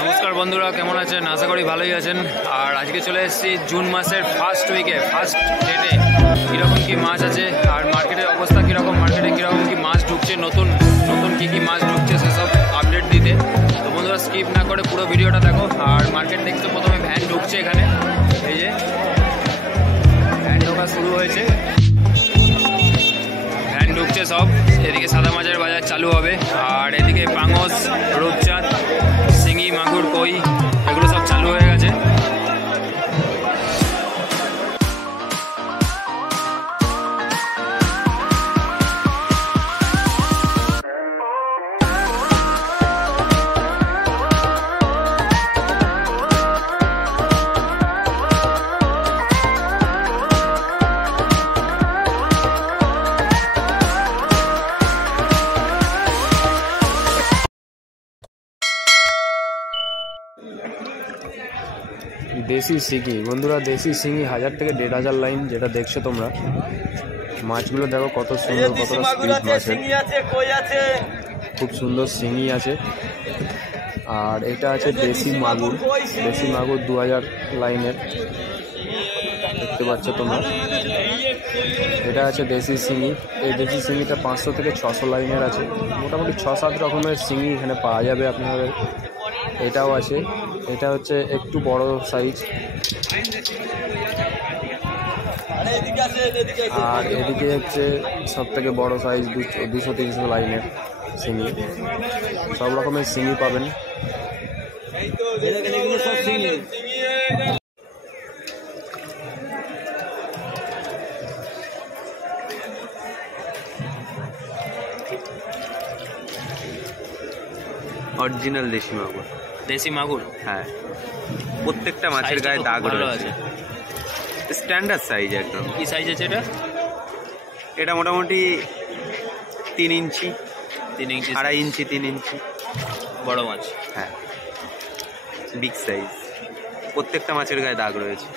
নমস্কার বন্ধুরা, কেমন আছেন? আশা করি ভালোই আছেন। আর আজকে চলে এসেছি জুন মাসের ফার্স্ট উইকে, ফার্স্ট ডেটে কীরকম কী মাছ আছে আর মার্কেটের অবস্থা কীরকম, মার্কেটে কীরকম কী মাছ ঢুকছে, নতুন নতুন কী কী মাছ ঢুকছে সেসব আপডেট দিতে। তো বন্ধুরা স্কিপ না করে পুরো ভিডিওটা দেখো। আর মার্কেট দেখতে প্রথমে ভ্যান ঢুকছে এখানে, এই যে ভ্যান ঢোকা শুরু হয়েছে, ভ্যান ঢুকছে সব। এদিকে সাদা মাছের বাজার চালু হবে, আর এদিকে পাঙস, রূপচাঁদ, শিঙি, মাগুর, কই এগুলো সব চালু হয়ে গেছে। দেশি শিঙি বন্ধুরা, দেশি শিঙি 1000 থেকে 1500 লাইন, যেটা দেখছো তোমরা। মাছগুলো দেখো কত সুন্দর, কতটা স্পিড মাছের, খুব সুন্দর শিঙি আছে। আর এটা আছে দেশি মাগুর, দেশি মাগুর 2000 লাইনের, দেখতে পাচ্ছ তোমরা। এটা আছে দেশি শিঙি, এই দেশি শিঙিটা 500 থেকে 600 লাইনের আছে। মোটামুটি 6-7 রকমের শিঙি এখানে পাওয়া যাবে আপনাদের। এটাও আছে, এটা হচ্ছে একটু বড় সাইজ। আর এদিকে হচ্ছে সব থেকে বড় সাইজ 200-300 লাইনের শিঙি। সব রকমের শিঙি পাবেন। অরিজিনাল দেশি মাগুর, দেশি মাগুর, হ্যাঁ। প্রত্যেকটা মাছের গায়ে দাগ রয়েছে, স্ট্যান্ডার্ড সাইজ একদম। কি সাইজ আছে এটা? এটা মোটামুটি 3 ইঞ্চি, 3 ইঞ্চি, 2.5 ইঞ্চি, 3 ইঞ্চি বড় মাছ, হ্যাঁ, বিগ সাইজ। প্রত্যেকটা মাছের গায়ে দাগ রয়েছে।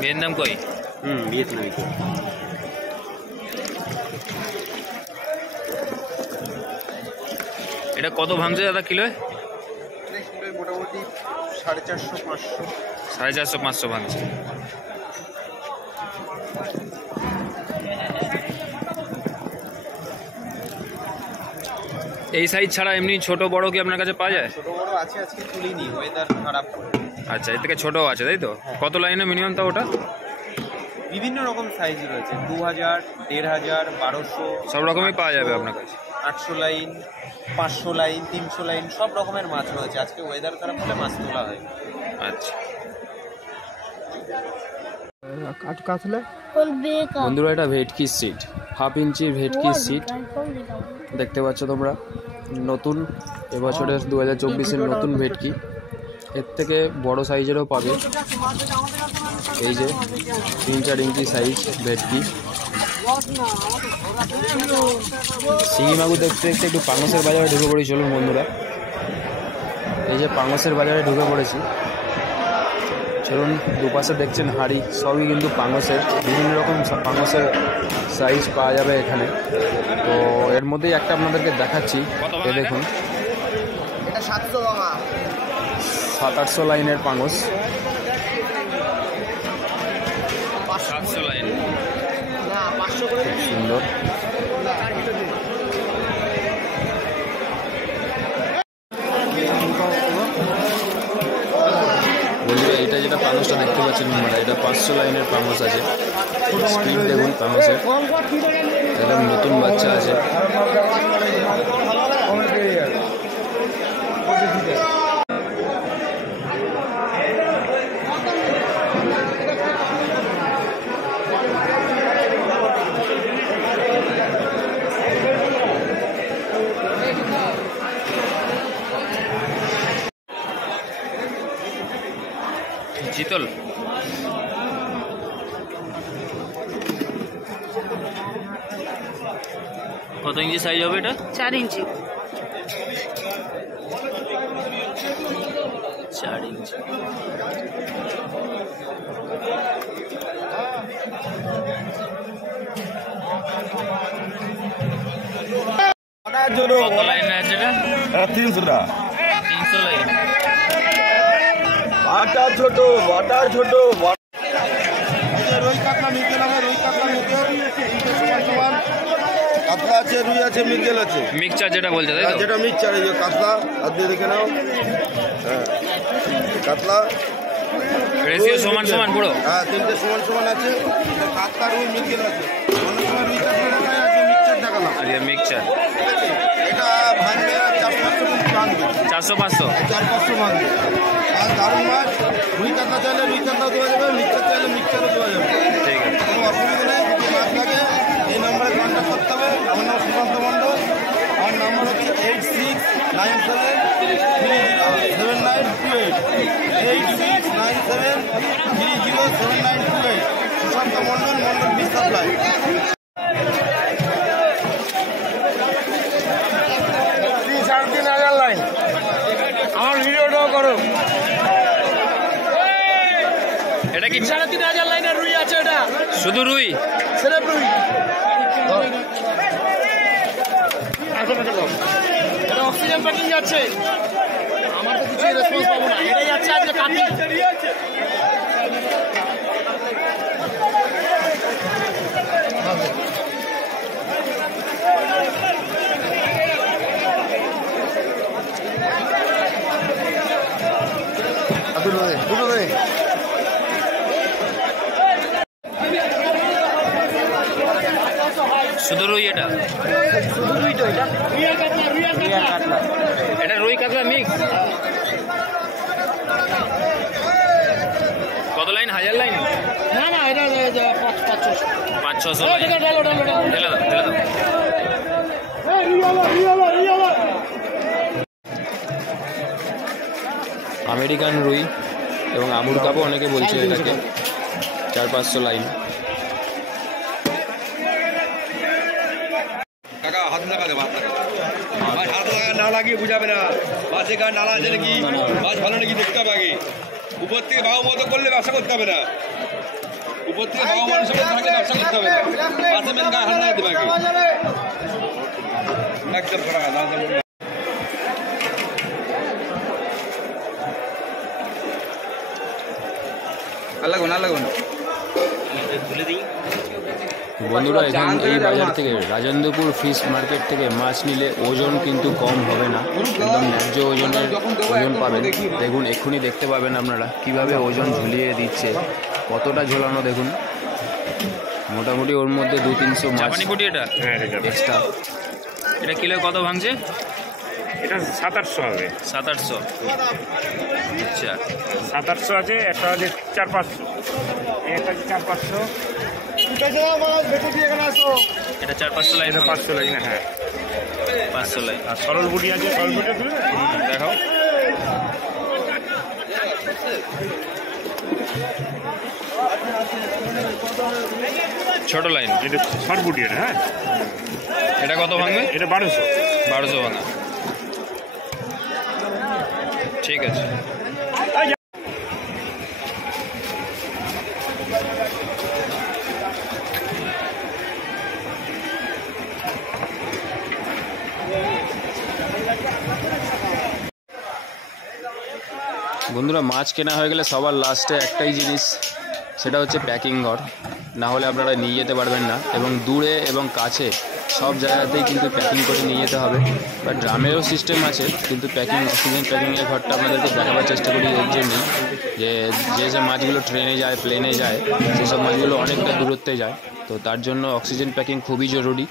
ভিয়েতনাম কই? ভিয়েতনামি কই। এটা কত ভাঙছে দাদা কিলোয়? মোটামুটি 450-500, 450-500 ভাঙছে। এই সাইজ ছাড়া এমনি ছোট বড় কি আপনার কাছে পাওয়া যায়? ছোট বড় আছে, আজকে তুলিনি, ওয়েদার খারাপ। আচ্ছা, এর থেকে ছোটও আছে তাই তো? কত লাইনে মিনিমাম তা ওটা? বিভিন্ন রকম সাইজ রয়েছে, 2000, 1500, 1200, সব রকমই পাওয়া যাবে আপনার কাছে। 800 লাইন, 500 লাইন, 300 লাইন, সব রকমের মাছ রয়েছে। আজকে ওয়েদার খারাপ হলে মাছ তোলা হয়। আচ্ছা বন্ধুরা, এটা ভেটকি সিট, 1/2 ইঞ্চির ভেটকি সিট দেখতে পাচ্ছ তোমরা। নতুন এবছরের 2024-এর নতুন ভেটকি। এর থেকে বড় সাইজেরও পাবে, এই যে 3-4 ইঞ্চি সাইজ ভেটকি। শিঙি মাগুর দেখতে দেখতে একটু পাঙসের বাজারে ঢুকে পড়ি। চলুন বন্ধুরা, এই যে পাঙসের বাজারে ঢুকে পড়েছি। চলুন, দুপাশে দেখছেন হাঁড়ি, সবই কিন্তু পাঙসের। বিভিন্ন রকম পাঙসের সাইজ পাওয়া যাবে এখানে। তো এর মধ্যেই একটা আপনাদেরকে দেখাচ্ছি, এ দেখুন, 700-800 লাইনের পাঙস। 700 লাইন, খুব সুন্দর। বন্ধুরা, এটা যেটা পাঙসটা দেখতে পাচ্ছেন আপনারা, এটা 500 লাইনের পাঙস আছে। স্পিড দেখুন পাঙসের, একদম নতুন বাচ্চা আছে। চিতল কত ইঞ্চি সাইজ হবে এটা? 4 ইঞ্চি। 4 ইঞ্চি। 300 টাকা। 300 লাইন। বাটার ছোট রুই কাতলা মিরগেল আছে, কাতলা আছে, রুই আছে, মিরগেল আছে। মিক্সচার যেটা বলছে তাই তো? যেটা মিক্সচার, এই যে কাতলা আর দিয়ে দেখে নাও। হ্যাঁ কাতলা রেশিও সমান সমান পুরো। হ্যাঁ তিনটে সমান আছে। কাতলা রুই মিরগেল আছে। অনেক সময় রুই কাতলা দেখায়, আছে মিক্সচার দেখালাম। আর এই মিক্সচার এটা ভাঙবে 400-500 ভাঙবে, 400-500 400-500 ভাঙবে। আর দারুণ মাছ, রুই কাতলা চাইলে রুই কাতলাও দেওয়া যাবে, মিক্সচার চাইলে মিক্সচারও দেওয়া যাবে। ঠিক আছে। কোনো অসুবিধা নেই। যদি মাছ লাগে এই নম্বরে কন্ট্যাক্ট করতে হবে। আমার নাম সুশান্ত মণ্ডল। আমার নাম্বার হচ্ছে 8697307928, 8697307928। সুশান্ত মণ্ডল, মণ্ডল ফিশ সাপ্লাই। 3,500 লাইন। আমার ভিডিওটাও করো। এটা কি 3,500 লাইনের রুই আছে। এটা শুধু রুই? সেরেপ রুই। এটা অক্সিজেন প্যাকিং যাচ্ছে। আমার তো কিছু রেসপন্স পাবো না। এটাই যাচ্ছে আজকে কাটি। দুটো দে। শুধু রুই? এটা শুধু রুই তো? এটা এটা রুই কাতলা মিক্স। কত লাইন? 1000 লাইন? না এটা 500-600 লাইন। ঢেলে দাও। আমেরিকান রুই এবং আমুর কাপও অনেকে বলছে এটাকে। 400-500 লাইন। টাকা হাত লাগাতে মাছ হাত লাগা না লাগিয়ে বুঝাবে না। মাছে গান নালা আছে নাকি, মাছ ভালো নাকি দেখতে হবে আগে। উপর থেকে বাবু মতো করলে ব্যবসা করতে হবে না। উপর থেকে বাবু মানুষের মতো থাকলে ব্যবসা করতে হবে না। মাছে মেন গায়ে হাত লাগাতে হবে আগে। একদম টাকা দাম বন্ধুরা, এই বাজার থেকে রাজেন্দ্রপুর ফিশ মার্কেট থেকে মাছ নিলে ওজন কিন্তু কম হবে না, একদম ন্যায্য ওজন পাবেন। দেখুন এক্ষুনি দেখতে পাবেন আপনারা কিভাবে ওজন ঝুলিয়ে দিচ্ছে, কতটা ঝোলানো দেখুন। মোটামুটি ওর মধ্যে 200-300 মাছ এক্সট্রা। এটা কিলো কত ভাঙছে? এটা 700-800 হবে। 700-800? আচ্ছা, 700-800 আছে। একটা আছে 400-500, এটা 400-500। এটা 400-500 লাইন? 500 লাইন। হ্যাঁ 500 লাইন। আর সরল বুটি আছে। সরল বুটি দেখাও। ছোট লাইন, এটা শর্ট বুটি। এটা হ্যাঁ, এটা কত ভাঙবে? এটা 1200 ভাঙা। ঠিক আছে। বন্ধুরা, মাছ কেনা হয়ে গেলে সবার লাস্টে একটাই জিনিস, সেটা হচ্ছে প্যাকিং ঘর। না হলে আপনারা নিয়ে যেতে পারবেন না, এবং দূরে এবং কাছে সব জায়গাতেই কিন্তু প্যাকিং করে নিয়ে যেতে হবে। বা ড্রামেরও সিস্টেম আছে, কিন্তু অক্সিজেন প্যাকিংয়ের ঘরটা আপনাদেরকে দেখাবার চেষ্টা করি এর জন্যই যে মাছগুলো ট্রেনে যায়, প্লেনে যায়, সেসব মাছগুলো অনেকটা দূরত্বে যায়। তো তার জন্য অক্সিজেন প্যাকিং খুবই জরুরি।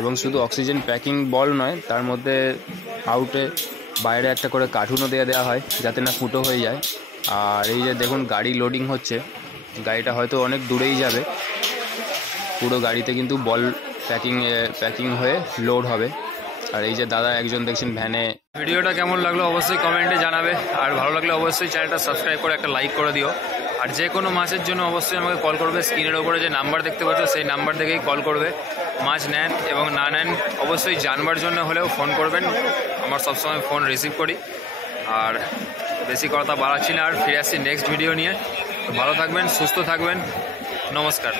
এবং শুধু অক্সিজেন প্যাকিং বল নয়, তার মধ্যে আউটে বাইরে একটা করে কার্টুনও দেওয়া হয় যাতে না ফুটো হয়ে যায়। আর এই যে দেখুন গাড়ি লোডিং হচ্ছে, গাড়িটা হয়তো অনেক দূরেই যাবে, পুরো গাড়িতে কিন্তু বল প্যাকিং হয়ে লোড হবে। আর এই যে দাদা একজন দেখছেন ভ্যানে। ভিডিওটা কেমন লাগলো অবশ্যই কমেন্টে জানাবে, আর ভালো লাগলে অবশ্যই চ্যানেলটা সাবস্ক্রাইব করে একটা লাইক করে দিও। আর যে কোনো মাছের জন্য অবশ্যই আমাকে কল করবে। স্ক্রিনের ওপরে যে নাম্বার দেখতে পাচ্ছ সেই নাম্বার থেকেই কল করবে। মাছ নেন এবং না নেন অবশ্যই জানবার জন্য হলেও ফোন করবেন, আমার সবসময় ফোন রিসিভ করি। আর বেশি কথা বাড়াচ্ছি না, আর ফিরে আসছি নেক্সট ভিডিও নিয়ে। ভালো থাকবেন, সুস্থ থাকবেন, নমস্কার।